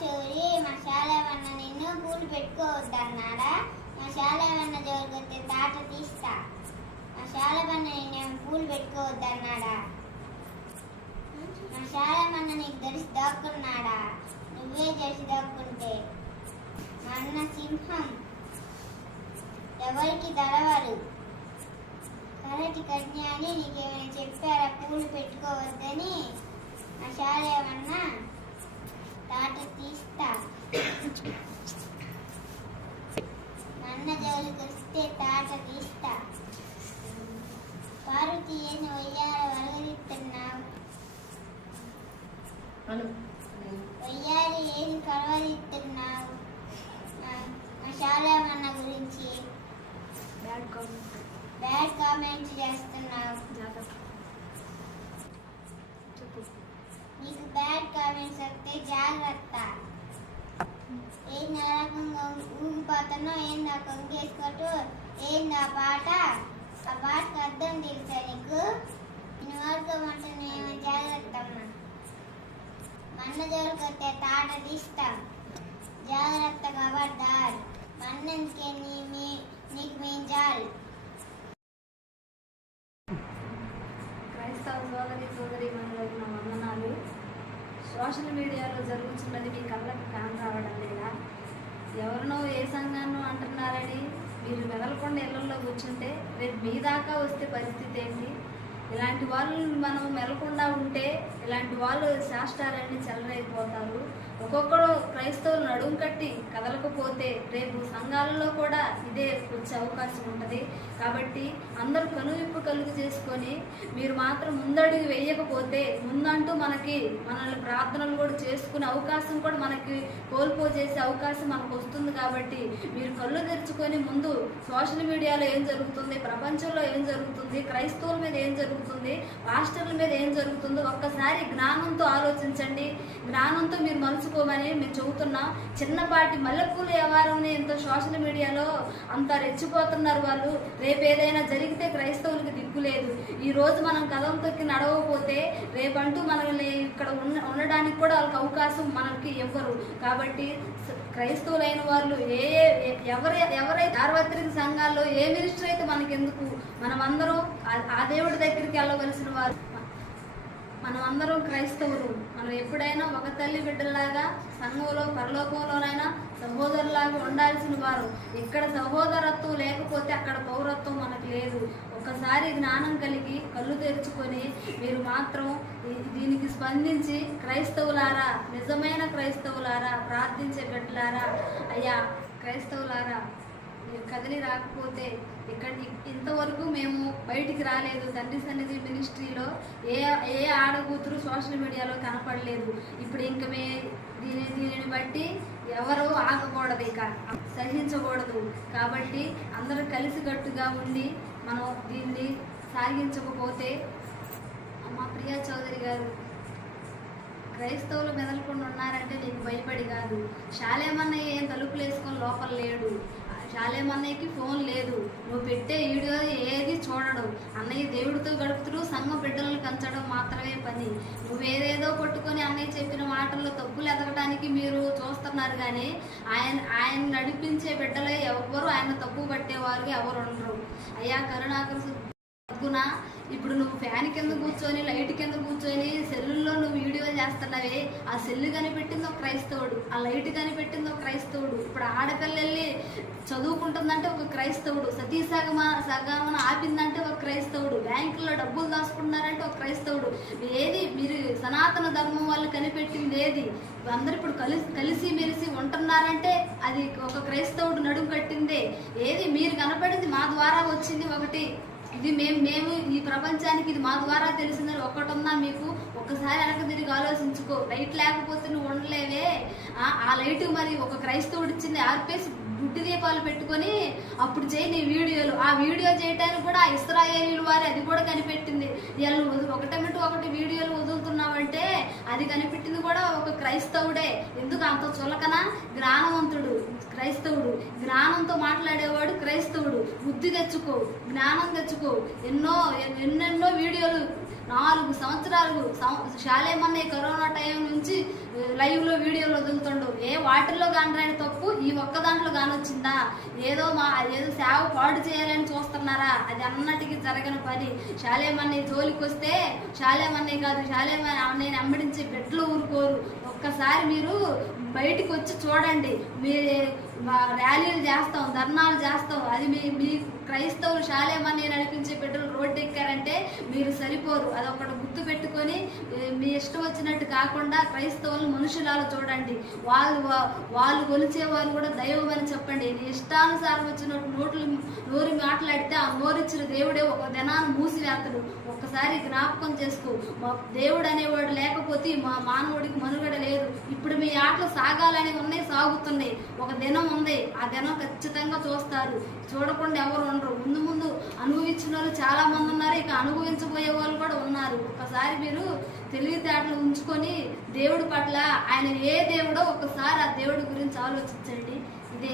చోరీ మా శాలేవన్న నిన్ను పూలు పెట్టుకోవద్దన్నాడా? మా శాలేవన్న జోలికొస్తే తాట తీస్తా. మా శాలేవన్న నిన్నేమో పూలు పెట్టుకోవద్దన్నాడా? మా శాలేవన్న నీకు తెలిసి దాక్కున్నాడా? నువ్వే తెలిసి దాక్కుంటే. మా అన్న సింహం, ఎవరికి దడవరు. కరటి కన్య అని నీకేమైనా చెప్పారా పూలు పెట్టుకోవద్దని? మా శాలేవన్న తాట తీస్తా. అన్న జోలికి వస్తే తాట తీస్తా. పార్వతి ఏంది వయ్యార వరగదిస్తున్నావు? వయ్యారి ఏది కలవరిస్తున్నావు? మా శాలేవన్న గురించి బ్యాడ్ కామెంట్స్ చేస్తున్నావు. నీకు బ్యాడ్ కామెంట్స్ వస్తే జాగ్రత్త. ఏంది రకంగా ఊగిపోతానో, ఏంది ఆ కొంగేసుకోటు, ఏంది ఆ పాట? ఆ పాటకు అర్థం తెలుసా నీకు? నేను వరకమంటున్నా, జాగ్రత్త అమ్మా. మన్న జోలికి వస్తే తాట తీస్తాం. జాగ్రత్తగా పడ్డారు. మన్నందుకే నీకు మేము చాలు. క్రైస్తవ సోదరి మనలోకి నా వందనాలు. సోషల్ మీడియాలో జరుగుతున్నది మీ కళ్ళకి కాని రావడం లేదా? ఎవరినో ఏ సంఘాన్నో అంటున్నారని మీరు మెదలకుండా ఇళ్లలో కూర్చుంటే రేపు మీ దాకా వస్తే పరిస్థితి ఏంటి? ఇలాంటి వాళ్ళు మనం మెలకుండా ఉంటే ఇలాంటి వాళ్ళు శాస్త్రాలన్నీ చెల్లరైపోతారు. ఒక్కొక్కడు క్రైస్తవులు నడుము కట్టి కదలకపోతే రేపు సంఘాలలో కూడా ఇదే వచ్చే అవకాశం ఉంటుంది. కాబట్టి అందరూ కనువిప్పు కలుగు చేసుకొని మీరు మాత్రం ముందడుగు వేయకపోతే ముందంటూ మనల్ని ప్రార్థనలు కూడా చేసుకునే అవకాశం కూడా మనకి కోల్పోజేసే అవకాశం మనకు వస్తుంది. కాబట్టి మీరు కళ్ళు తెరుచుకొని ముందు సోషల్ మీడియాలో ఏం జరుగుతుంది, ప్రపంచంలో ఏం జరుగుతుంది, క్రైస్తవుల మీద ఏం జరుగుతుంది, పాస్టర్ల మీద ఏం జరుగుతుందో ఒక్కసారి జ్ఞానంతో ఆలోచించండి. జ్ఞానంతో మీరు మలుచుకోమని మేము చెబుతున్నా. చిన్నపాటి మల్లెపూల వ్యవహారంని ఇంత సోషల్ మీడియాలో అంత రెచ్చిపోతున్నారు వాళ్ళు. రేపు ఏదైనా జరిగితే క్రైస్తవులకి దిక్కు లేదు. ఈ రోజు మనం కదం తొక్కి నడవకపోతే రేపంటూ మనల్ని ఇక్కడ ఉండడానికి కూడా వాళ్ళకి అవకాశం మనకి ఇవ్వరు. కాబట్టి క్రైస్తవులైన వాళ్ళు ఎవరైతే సార్వత్రిక సంఘాల్లో ఏ మినిస్టర్ అయితే మనకెందుకు? మనమందరం ఆ దేవుడి దగ్గరికి వెళ్ళవలసిన వారు. మనమందరం క్రైస్తవులు. మనం ఎప్పుడైనా ఒక తల్లి బిడ్డలాగా సంఘంలో పరలోకంలోనైనా సహోదరులాగా ఉండాల్సిన వారు. ఇక్కడ సహోదరత్వం లేకపోతే అక్కడ పౌరత్వం మనకు లేదు. ఒకసారి జ్ఞానం కలిగి కళ్ళు తెరుచుకొని మీరు మాత్రం దీనికి స్పందించి క్రైస్తవులారా, నిజమైన క్రైస్తవులారా, ప్రార్థించే బిడ్డలారా, అయ్యా క్రైస్తవులారా, మీరు కదిలి రాకపోతే ఇక్కడ ఇంతవరకు మేము బయటికి రాలేదు. తండ్రి సన్నిధి మినిస్ట్రీలో ఏ ఆడకూతురు సోషల్ మీడియాలో కనపడలేదు. ఇప్పుడు ఇంక దీనిని బట్టి ఎవరు ఆగకూడదు, ఇక సహించకూడదు. కాబట్టి అందరూ కలిసికట్టుగా ఉండి మనం దీన్ని సాగించకపోతే, మా ప్రియా చౌదరి గారు, క్రైస్తవులు మెదలకుండా ఉన్నారంటే నీకు భయపడి కాదు. శాలేమన్నయ్య ఏం తలుపులు వేసుకొని లోపల లేడు. శాలేమన్నయ్యకి ఫోన్ లేదు. నువ్వు పెట్టే వీడియో ఏది చూడడు. అన్నయ్య దేవుడితో గడుపుతూ సంఘం బిడ్డలను పెంచడం మాత్రమే పని. నువ్వేదేదో పట్టుకొని అన్నయ్య చెప్పిన మాటల్లో తప్పులు ఎదగటానికి మీరు చూస్తున్నారు. కానీ ఆయన నడిపించే బిడ్డలే ఎవరు ఆయన తప్పు పట్టేవారు ఎవరు ఉండరు. అయ్యా కరుణాకర్ గుణ, ఇప్పుడు నువ్వు ఫ్యాన్ కింద కూర్చొని లైట్ కింద కూర్చొని సెల్లుల్లో నువ్వు వీడియో చేస్తున్నావే, ఆ సెల్లు కనిపెట్టింది ఒక క్రైస్తవుడు, ఆ లైట్ కనిపెట్టింది ఒక క్రైస్తవుడు. ఇప్పుడు ఆడపిల్ల వెళ్ళి చదువుకుంటుందంటే ఒక క్రైస్తవుడు, సతీ సగమన ఆపిందంటే ఒక క్రైస్తవుడు, బ్యాంకుల్లో డబ్బులు దాచుకుంటున్నారంటే ఒక క్రైస్తవుడు. ఏది మీరు సనాతన ధర్మం వాళ్ళు కనిపెట్టింది ఏది? అందరు ఇప్పుడు కలిసి మెలిసి ఉంటున్నారంటే అది ఒక క్రైస్తవుడు నడుము కట్టిందే. ఏది మీరు కనపడింది మా ద్వారా వచ్చింది ఒకటి. ఇది మేము ఈ ప్రపంచానికి ఇది మా ద్వారా తెలిసిందని ఒకటున్నా మీకు ఒక్కసారి వెనక తిరిగి ఆలోచించుకో. లైట్ లేకపోతే నువ్వు ఉండలేవే. ఆ లైట్ మరి ఒక క్రైస్తవుడు ఇచ్చింది ఆర్పేసి గుడ్డి దీపాలు పెట్టుకొని అప్పుడు చేయి నీ వీడియోలు. ఆ వీడియో చేయడానికి కూడా ఆ ఇస్రాయేలీల వారి అది కూడా కనిపెట్టింది. ఇలా ఒకటమిటి ఒకటి వీడియోలు వదులుతున్నావంటే అది కనిపెట్టింది కూడా ఒక క్రైస్తవుడే. ఎందుకు అంత చులకన? జ్ఞానవంతుడు క్రైస్తవుడు, జ్ఞానంతో మాట్లాడేవాడు క్రైస్తవుడు. బుద్ధి తెచ్చుకో, జ్ఞానం తెచ్చుకో. ఎన్నెన్నో వీడియోలు 4 సంవత్సరాలు శాలేమన్నే కరోనా టైం నుంచి లైవ్లో వీడియోలు వదులుతుండు. వాటిల్లో కానరాని తప్పు ఈ ఒక్క దాంట్లో కానొచ్చిందా? ఏదో సేవ పాడు చేయాలని చూస్తున్నారా? అది అన్నటికీ జరగని పని. శాలేమన్నే జోలికి వస్తే శాలేమన్నే కాదు, శాలేమన్నే అమ్మడించి బెడ్లు ఊరుకోరు. ఒక్కసారి మీరు బయటికి వచ్చి చూడండి. మీ ర్యాలీలు చేస్తాం, ధర్నాలు చేస్తాం, అది మీ క్రైస్తవులు శాలేమన్నే నడిపించే బిడ్డలు రోడ్డు ఎక్కారంటే మీరు సరిపోరు. అదొకటి గుర్తు పెట్టుకొని మీ ఇష్టం వచ్చినట్టు కాకుండా క్రైస్తవులు మనుషులాగా చూడండి. వాళ్ళు కొలిచే వాళ్ళు కూడా దైవం అని చెప్పండి. నీ ఇష్టానుసారం వచ్చినట్టు నోరు మాట్లాడితే ఆ నోరిచ్చిన దేవుడే ఒక దినాన్ని మూసివేస్తాడు. ఒక్కసారి జ్ఞాపకం చేసుకో. మా దేవుడు అనేవాడు లేకపోతే మా మానవుడికి మనుగడ లేదు. ఇప్పుడు మీ ఆటలు సాగాలని ఉన్నాయి, సాగుతున్నాయి. ఒక దినం ఉంది, ఆ దినం ఖచ్చితంగా చూస్తారు. చూడకుండా ఎవరు ఉండరు. ముందు అనుభవించిన వాళ్ళు చాలా మంది ఉన్నారు, ఇక అనుభవించబోయే వాళ్ళు కూడా ఉన్నారు. ఒకసారి మీరు తెలివితేటలు ఉంచుకొని దేవుడి పట్ల, ఆయన ఏ దేవుడో ఒక్కసారి ఆ దేవుడి గురించి ఆలోచించండి. ఇదే